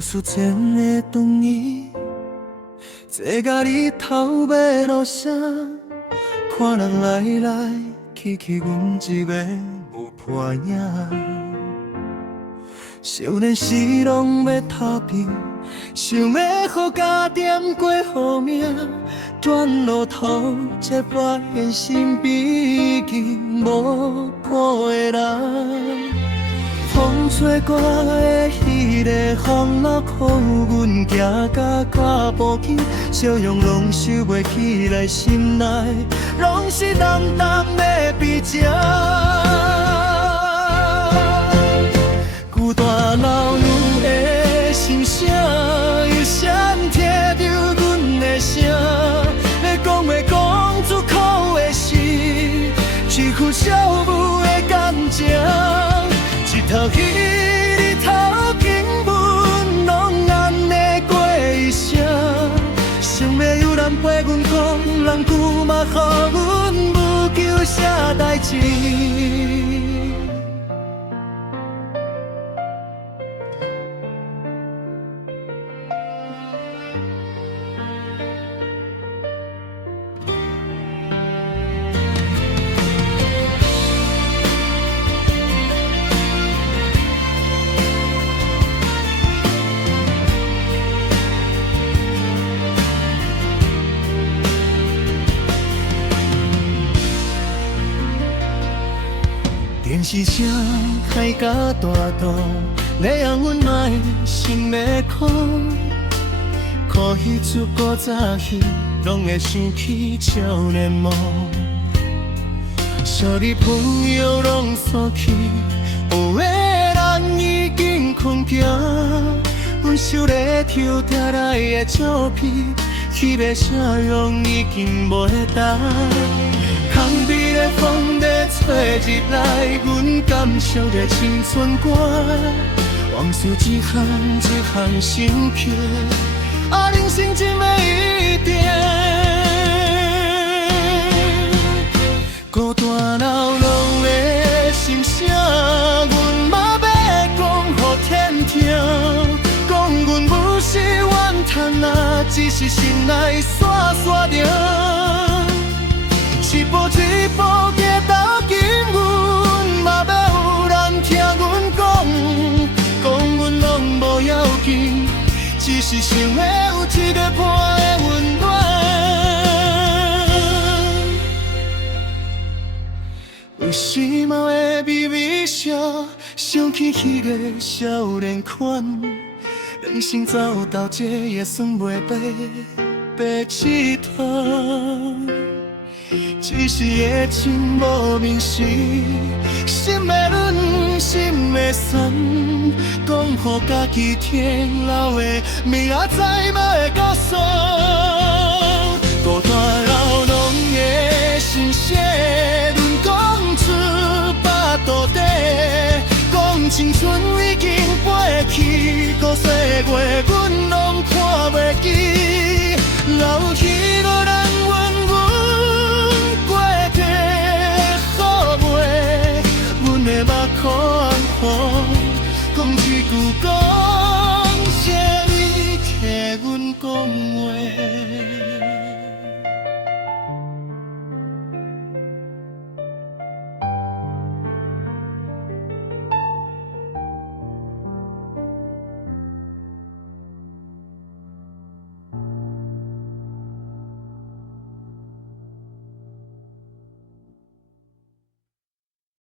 无思前的冬夜，坐甲日头要落山，看人来来去去，阮一个无伴影。少年时拢要逃避，想要予家点过好命，转路途才发现身边已经无伴的人。风吹过的迄个风落雨，阮行甲脚步轻，笑容拢收袂起来，心内拢是淡淡的悲情。孤单老女的心声，又闪贴着阮的声，要讲袂讲出口的是，一份少妇的感情。一头彼日头经文，拢安尼过一生。想要有人陪阮讲，人久嘛予阮无求啥代志。电视声开甲大道，要让阮莫心要苦。看迄出古早戏，拢会想起少年梦。小日朋友拢散去，有的人已经困行。阮守咧抽屉内的照片，迄个笑容已经无在等。空悲的风在吹入来，阮感伤着青春歌，往事一项一项升起，人生真的一定。孤单老农的心声，阮嘛要讲予天听，讲阮不是怨叹啊，只是心内散散着。一步一步行到今，阮嘛要有人听阮讲，讲阮拢无要紧，只是想要有一个伴的温暖。有时嘛会微微笑，想起迄个少年款，人生走到这也算袂白一趟。只是爱情无明示，心的软，心的酸，讲予家己听老的，明仔载嘛会告诉。孤单老农的心声，论讲出腹肚底，讲青春已经飞去，古岁月阮拢看袂记，老去无人问。的目眶红，讲一句感谢你替阮讲话。